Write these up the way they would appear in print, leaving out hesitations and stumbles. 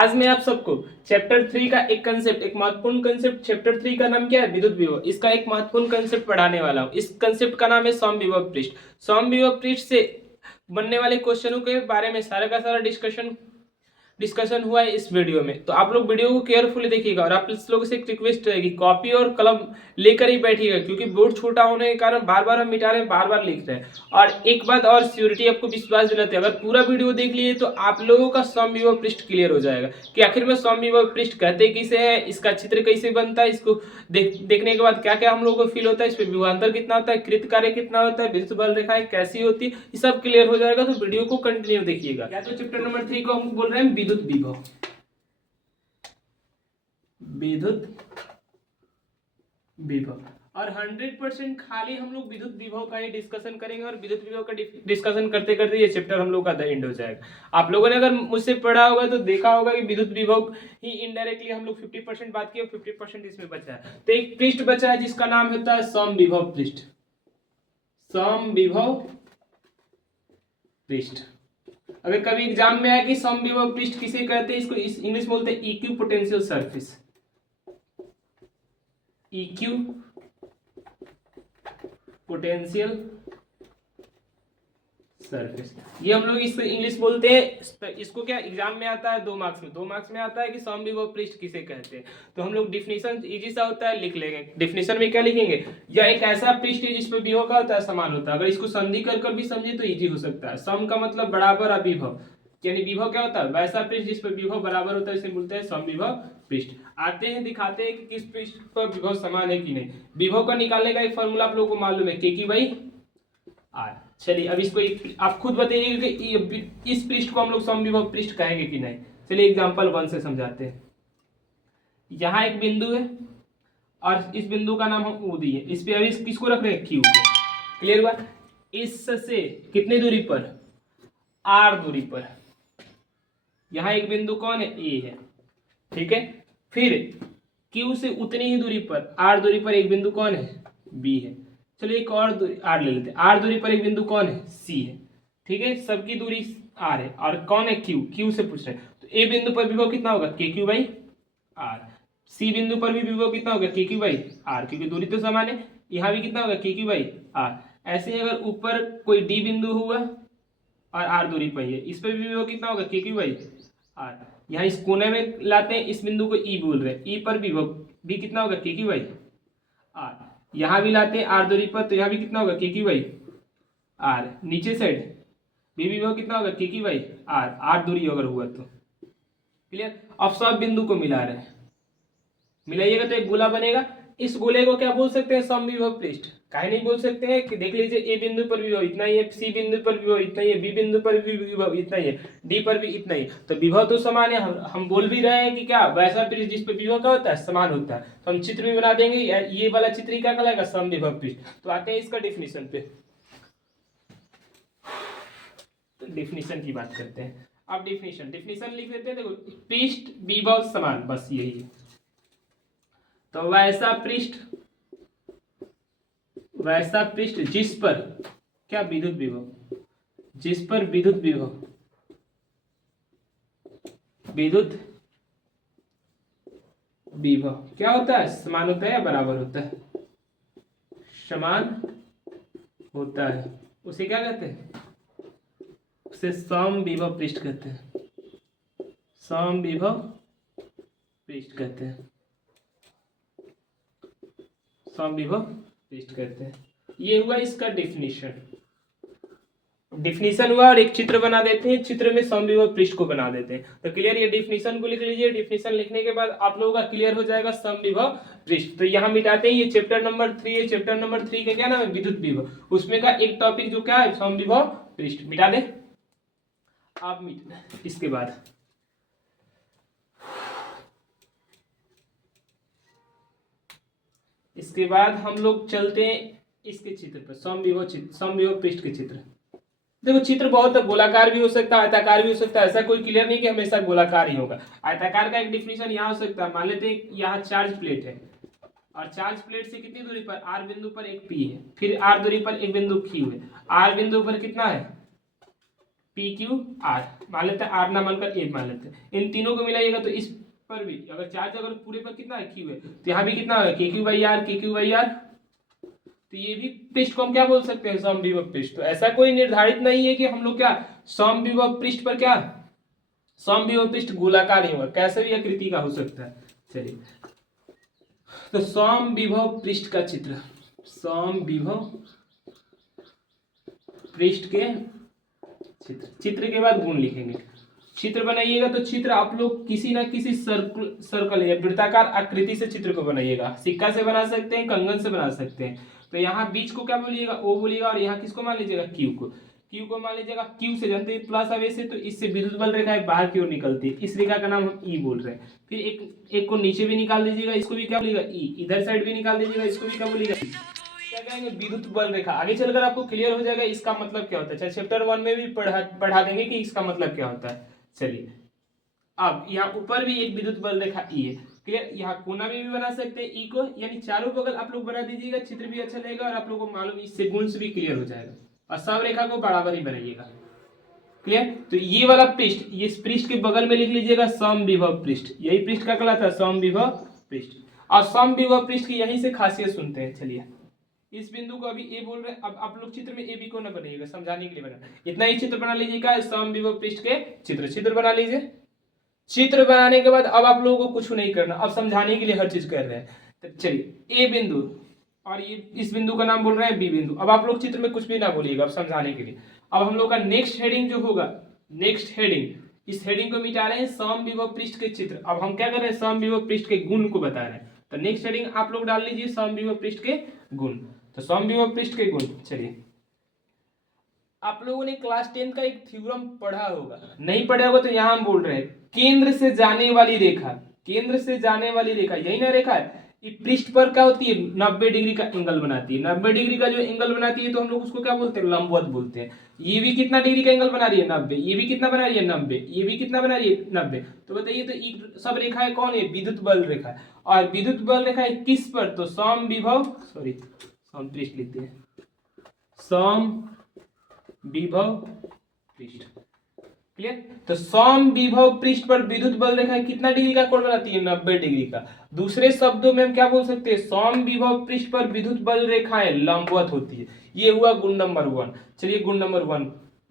आज मैं आप सबको चैप्टर 3 का एक कंसेप्ट, एक महत्वपूर्ण कंसेप्ट, चैप्टर 3 का नाम क्या है? विद्युत विभव। इसका एक महत्वपूर्ण कंसेप्ट पढ़ाने वाला हूँ। इस कंसेप्ट का नाम है समविभव पृष्ठ। समविभव पृष्ठ से बनने वाले क्वेश्चनों के बारे में सारा का सारा डिस्कशन हुआ है इस वीडियो में। तो आप लोग वीडियो को केयरफुली देखिएगा और आप लोगों से एक रिक्वेस्ट रहेगी, कॉपी और कलम लेकर ही बैठिएगा, क्योंकि बोर्ड छोटा होने के कारण बार बार हम मिटा रहे हैं, बार बार लिख रहे हैं। और एक बात और श्योरिटी आपको विश्वास दिलाते हैं, अगर पूरा वीडियो देख लिए तो आप लोगों का समविभव पृष्ठ क्लियर हो जाएगा कि आखिर में समविभव पृष्ठ कहते किसे है, इसका चित्र कैसे बनता है, इसको देखने के बाद क्या क्या हम लोगों को फील होता है, इसमें विभवांतर कितना होता है, कृत कार्य कितना होता है, विद्युत बल रेखाएं कैसी होती है, ये सब क्लियर हो जाएगा। तो वीडियो को कंटिन्यू देखिएगा। या तो चैप्टर नंबर 3 को हम बोल रहे हैं विद्युत विभव। विद्युत विभव और 100% खाली हम लोग विद्युत विभव का ही डिस्कशन करेंगे और विद्युत विभव का डिस्कशन करते करते ये चैप्टर हम लोग का एंड हो जाएगा। आप लोगों ने अगर मुझसे पढ़ा होगा तो देखा होगा कि विद्युत विभव ही इनडायरेक्टली हम लोग 50% बात किए, 50% इसमें बचा है। तो एक पृष्ठ बचा है जिसका नाम होता है समविभव पृष्ठ। समविभव पृष्ठ। अगर कभी एग्जाम में आया कि समविभव पृष्ठ किसे कहते हैं, इसको इंग्लिश बोलते हैं इक्यू पोटेंशियल सरफेस। इक्यू पोटेंशियल सरफेस, ये हम लोग इसको इंग्लिश बोलते हैं। इसको क्या एग्जाम में आता है 2 मार्क्स में आता है कि समविभव पृष्ठ किसे कहते हैं। तो हम लोग डिफिनेशन इजी सा होता है, लिख लेंगे। डिफिनेशन में क्या लिखेंगे? यह एक ऐसा पृष्ठ है जिसमें विभव का होता है समान होता है। अगर इसको संधि कर भी समझे तो इजी हो सकता है। सम का मतलब बराबर, अविभव, यानी विभव क्या होता है? वैसा पृष्ठ जिस पर विभव बराबर होता है इसे बोलते हैं समविभव पृष्ठ। आते हैं दिखाते हैं कि किस पृष्ठ पर विभव समान है कि नहीं। विभव का निकालने का एक फॉर्मूला आप लोगों को मालूम है, के की बाई आर। चलिए अब इसको आप खुद बताइए कि इस पृष्ठ को हम लोग समविभव पृष्ठ कहेंगे कि नहीं। चलिए एग्जांपल 1 से समझाते हैं। यहाँ एक बिंदु है और इस बिंदु का नाम हम ओ दिए, इस पे अभी किसको रख रहे हैं? क्यू को। क्लियर हुआ? इससे कितनी दूरी पर? आर दूरी पर। यहाँ एक बिंदु कौन है? ए है, ठीक है। फिर क्यू से उतनी ही दूरी पर, आर दूरी पर एक बिंदु कौन है? बी है। चलिए एक और आर ले लेते हैं। आर दूरी पर एक बिंदु कौन है? सी है, ठीक है। सबकी दूरी आर है और कौन है? क्यू। क्यू से पूछ रहे हैं तो ए बिंदु पर विभव कितना होगा? के क्यू बाई आर। सी बिंदु पर भी विभव कितना होगा? के क्यू बाई आर, क्योंकि दूरी तो समान है। यहाँ भी कितना होगा? के क्यू बाई आर। ऐसे ही अगर ऊपर कोई डी बिंदु हुआ और आर दूरी पर है, इस पर भी विभव कितना होगा? के क्यू बाई आर। यहाँ इस कोने में लाते हैं, इस बिंदु को ई बोल रहे हैं, ई पर विभव भी कितना होगा? के क्यू बाई आर। यहाँ भी लाते हैं आर दूरी पर, तो यहाँ भी कितना होगा? के क्यू बाई आर। नीचे साइड भी विभव कितना होगा? के क्यू बाई आर, आर दूरी अगर हुआ तो। क्लियर? अब सब बिंदु को मिला रहे हैं, मिलाइएगा तो एक गोला बनेगा। इस गोले को क्या बोल सकते हैं? समविभव पृष्ठ। काहे नहीं बोल सकते हैं कि देख लीजिए, ए बिंदु पर विभव इतना ही है, सी बिंदु पर विभव इतना ही है, बी बिंदु पर भी विभव इतना ही है, डी पर भी इतना ही। तो विभव तो समान है। हम बोल भी रहे हैं कि क्या वैसा पृष्ठ जिस पर विभव क्या होता है? समान होता है। तो हम चित्र भी बना देंगे, ये वाला चित्र ही क्या कहलाएगा? समविभव पृष्ठ। तो आते हैं इसका डिफिनेशन पे। तो डिफिनेशन की बात करते हैं। अब डिफिनेशन लिख देते हैं। देखो, पृष्ठ विभव समान, बस यही है। तो वैसा पृष्ठ जिस पर क्या? विद्युत विभव, जिस पर विद्युत विभव क्या होता है? समान होता है या बराबर होता है? समान होता है। उसे क्या कहते हैं? उसे समविभव पृष्ठ कहते हैं। समविभव पृष्ठ कहते हैं। समविभव पृष्ठ कहते हैं। ये हुआ इसका डिफिनीशन हुआ। और एक चित्र बना देते हैं, चित्र में समविभव पृष्ठ को बना देते हैं। तो क्लियर? ये डिफिनीशन को लिख लीजिए। डिफिनीशन लिखने के बाद आप लोगों का क्लियर हो जाएगा समविभव पृष्ठ। तो यहाँ मिटाते हैं। ये चैप्टर नंबर 3 है। चैप्टर नंबर 3 का क्या नाम है? विद्युत विभव। उसमें का एक टॉपिक जो क्या है? समविभव पृष्ठ। मिटा दे आप। इसके बाद हम लोग चलते हैं इसके चित्र पर, समविभव पृष्ठ के चित्र। देखो, चित्र बहुत गोलाकार भी हो सकता है, आयताकार भी हो सकता है। ऐसा कोई क्लियर नहीं कि हमेशा गोलाकार ही होगा। आयताकार का एक डिफिनेशन यहाँ हो सकता है। मान लेते हैं यहाँ चार्ज प्लेट है और चार्ज प्लेट से कितनी दूरी पर? आर बिंदु पर एक पी है, फिर आर दूरी पर एक बिंदु क्यू है। आर बिंदु पर कितना है? पी क्यू आर मान लेते हैं, आर ना मानकर ए मान लेते हैं। इन तीनों को मिलाइएगा तो इस पर भी अगर चार्ज अगर पूरे पर कितना है क्यू है तो यहाँ भी कितना होगा के क्यू बाई आर, के क्यू बाई आर। तो ये भी पृष्ठ को हम क्या बोल सकते हैं, समविभव पृष्ठ। तो ऐसा कोई निर्धारित नहीं है कि हम लोग क्या समविभव पृष्ठ पर क्या समविभव पृष्ठ गोलाकार ही होगा, कैसे भी आकृति का हो सकता है। चलिए तो समविभव पृष्ठ का चित्र, समविभव पृष्ठ के चित्र, चित्र के बाद गुण लिखेंगे। चित्र बनाइएगा तो चित्र आप लोग किसी ना किसी सर्कल या वृत्ताकार आकृति से चित्र को बनाइएगा। सिक्का से बना सकते हैं, कंगन से बना सकते हैं। तो यहाँ बीच को क्या बोलिएगा, ओ बोलिएगा, और यहाँ किसको मान लीजिएगा, क्यू को। क्यू को मान लीजिएगा, क्यू से जानते हैं प्लस अब से, तो इससे विद्युत बल रेखा बाहर की ओर निकलती है, इस रेखा का नाम हम ई बोल रहे हैं। फिर एक को नीचे भी निकाल दीजिएगा, इसको भी क्या बोलिएगा ई। इधर साइड भी निकाल दीजिएगा, इसको भी क्या बोलिएगा, क्या कहेंगे, विद्युत बल रेखा। आगे चलकर आपको क्लियर हो जाएगा इसका मतलब क्या होता है। चैप्टर 1 में भी पढ़ा देंगे कि इसका मतलब क्या होता है। चलिए अब यहाँ ऊपर भी एक विद्युत बल रेखा ई है, क्लियर। यहाँ कोना में भी बना सकते हैं ई को, यानी चारों बगल आप लोग बना दीजिएगा, चित्र भी अच्छा लगेगा और आप लोगों को मालूम, इससे गुण से भी क्लियर हो जाएगा। और सब रेखा को बराबर ही बनाइएगा, क्लियर। तो ये वाला पृष्ठ, ये पृष्ठ के बगल में लिख लीजिएगा समविभव पृष्ठ, यही पृष्ठ का कहलाता है समविभव पृष्ठ। और समविभव पृष्ठ की यहीं से खासियत सुनते हैं। चलिए इस बिंदु को अभी ए बोल रहे हैं, अब आप लोग चित्र में ए बी को ना बनाइएगा, समझाने के लिए बना, इतना ही चित्र बना लीजिएगा समविभव पृष्ठ के चित्र बना लीजिए। चित्र बनाने के बाद अब आप लोगों को कुछ नहीं करना, अब समझाने के लिए हर चीज कर रहे हैं। तो चलिए ए बिंदु और ये इस बिंदु का नाम बोल रहे हैं बी बिंदु। अब आप लोग चित्र में कुछ भी ना बोलिएगा, अब समझाने के लिए। अब हम लोग का नेक्स्ट हेडिंग जो होगा, नेक्स्ट हेडिंग, इस हेडिंग को मिटा रहे हैं समविभव पृष्ठ के चित्र। अब हम क्या कर रहे हैं, समविभव पृष्ठ के गुण को बता रहे हैं। तो नेक्स्ट हेडिंग आप लोग डाल लीजिए समविभव पृष्ठ के गुण। तो समविभव पृष्ठ के गुण, चलिए आप लोगों ने क्लास 10 का एक थ्योरम पढ़ा होगा, नहीं पढ़ा होगा तो यहां हम बोल रहे हैं, केंद्र से जाने वाली रेखा, केंद्र से जाने वाली रेखा, यही ना रेखा है, ये पृष्ठ पर क्या होती है, 90 डिग्री का एंगल बनाती है। 90 डिग्री का जो एंगल बनाती है तो हम लोग उसको क्या बोलते हैं, लंबवत बोलते हैं। ये भी कितना डिग्री का एंगल बना रही है, 90। ये भी कितना बना रही है, 90। ये भी कितना बना रही है, 90। तो बताइए तो ये सब रेखा है कौन है, विद्युत बल रेखा है। और विद्युत बल रेखा है किस पर, तो समविभव, सॉरी समपृष्ठ लिखते हैं, समविभव पृष्ठ, क्लियर। तो समविभव पृष्ठ पर विद्युत बल रेखा कितना डिग्री का कोण बनाती है, 90 डिग्री का। दूसरे शब्दों में हम क्या बोल सकते हैं, समविभव पृष्ठ पर विद्युत बल रेखाएं लंबवत होती है। ये हुआ गुण नंबर 1। चलिए गुण नंबर 1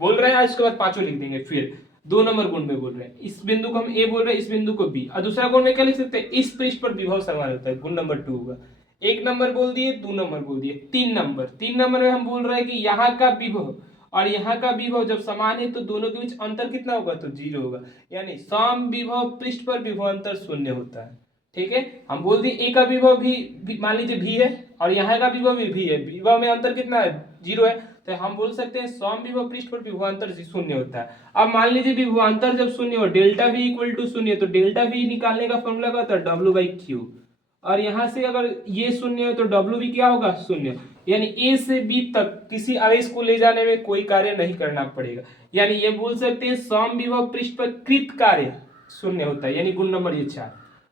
बोल रहे हैं, इसके बाद पांचों लिख देंगे। फिर 2 नंबर गुण में बोल रहे हैं, इस बिंदु को हम ए बोल रहे हैं, इस बिंदु को बी। और दूसरा गुण में क्या लिख सकते हैं, इस पृष्ठ पर विभव समान होता है, गुण नंबर 2 होगा। 1 नंबर बोल दिए, 2 नंबर बोल दिए, 3 नंबर में हम बोल रहे हैं कि यहाँ का विभव और यहाँ का विभव जब समान है तो दोनों के बीच अंतर कितना होगा, तो 0 होगा। यानी समविभव पृष्ठ पर विभवांतर शून्य होता है। ठीक है, हम बोल दिए ए का विभव भी मान लीजिए भी है और यहाँ का विभव भी है, विभव में अंतर कितना है, 0 है। तो हम बोल सकते हैं समविभव पृष्ठ पर विभवांतर शून्य होता है। अब मान लीजिए विभवांतर जब शून्य हो, डेल्टा वी इक्वल टू शून्य, तो डेल्टा वी निकालने का फॉर्मूला क्या होता है, W/Q। और यहाँ से अगर ये शून्य है तो डब्ल्यू भी क्या होगा, शून्य। यानी ए से बी तक किसी आवेश को ले जाने में कोई कार्य नहीं करना पड़ेगा। यानी ये बोल सकते हैं समविभव पृष्ठ पर कृत कार्य शून्य होता है, यानी गुण नंबर ये 4,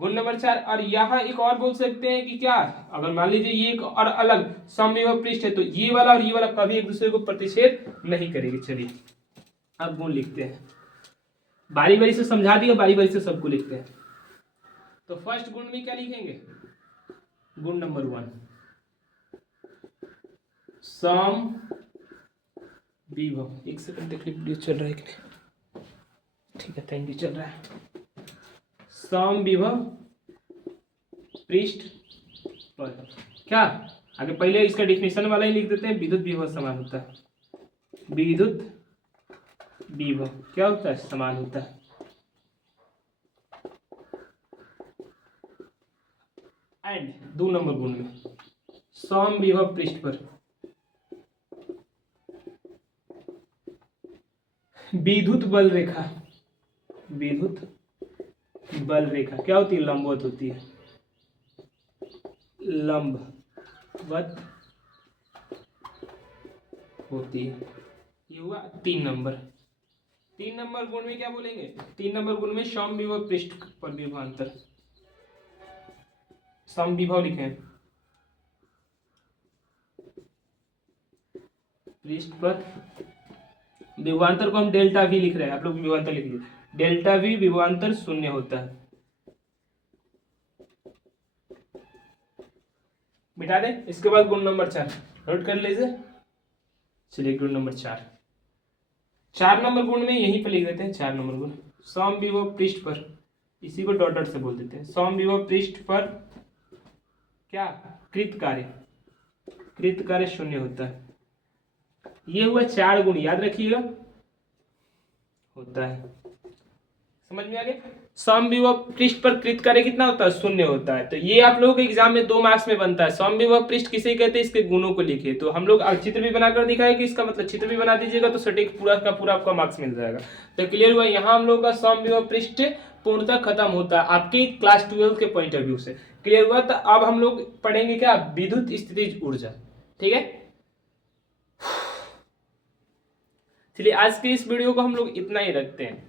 गुण नंबर 4। और यहाँ एक और बोल सकते हैं कि क्या, अगर मान लीजिए ये एक और अलग समविभव पृष्ठ है तो ये वाला और ये वाला कभी एक दूसरे को प्रतिच्छेद नहीं करेगी। चलिए अब गुण लिखते हैं, बारी बारी से समझा दिया, बारी बारी से सबको लिखते हैं। तो फर्स्ट गुण में क्या लिखेंगे, गुण नंबर 1, सम विभव, एक सेकंड देख लीजिए वीडियो चल रहा है कि नहीं, ठीक है थैंक यू, चल रहा है। सम विभव पृष्ठ पर क्या, आगे पहले इसका डिफिनेशन वाला ही लिख देते हैं, विद्युत विभव समान होता है, विद्युत विभव क्या होता है, समान होता है। एंड 2 नंबर गुण में समविभव पृष्ठ पर विद्युत बल रेखा, विद्युत बल रेखा क्या होती है, लंबवत होती है, लंबवत होती है। ये हुआ 3 नंबर। 3 नंबर गुण में क्या बोलेंगे, 3 नंबर गुण में समविभव पृष्ठ पर विभवांतर, समविभव लिखें, पृष्ठ पर विभवांतर को हम डेल्टा वी लिख रहे हैं, आप लोग विभवांतर लिख लीजिए, डेल्टा वी विभवांतर शून्य होता है। मिटा दे। इसके बाद गुण नंबर 4 नोट कर लीजिए। चलिए गुण नंबर 4, 4 नंबर गुण में यहीं पर लिख देते हैं। 4 नंबर गुण, समविभव पृष्ठ पर, इसी को डॉट डॉट से बोल देते हैं, समविभव पृष्ठ पर क्या कृत कार्य शून्य होता है। ये हुआ 4 गुण, याद रखिएगा, होता है। समझ में आ गया। समविभव पृष्ठ पर कृत कार्य कितना होता है, शून्य होता है। तो ये आप लोगों के एग्जाम में 2 मार्क्स में बनता है। समविभव पृष्ठ किसे कहते हैं, इसके गुणों को लिखिए। तो हम लोग चित्र भी बनाकर दिखाए कि इसका मतलब चित्र भी बना दीजिएगा तो सटीक पूरा का पूरा आपका मार्क्स मिल जाएगा। तो क्लियर हुआ, यहाँ हम लोग का समविभव पृष्ठ पूर्णतः खत्म होता है आपके क्लास 12 के पॉइंट ऑफ व्यू से। क्लियर हुआ। तो अब हम लोग पढ़ेंगे क्या, विद्युत स्थितिज ऊर्जा। ठीक है, चलिए आज के इस वीडियो को हम लोग इतना ही रखते हैं।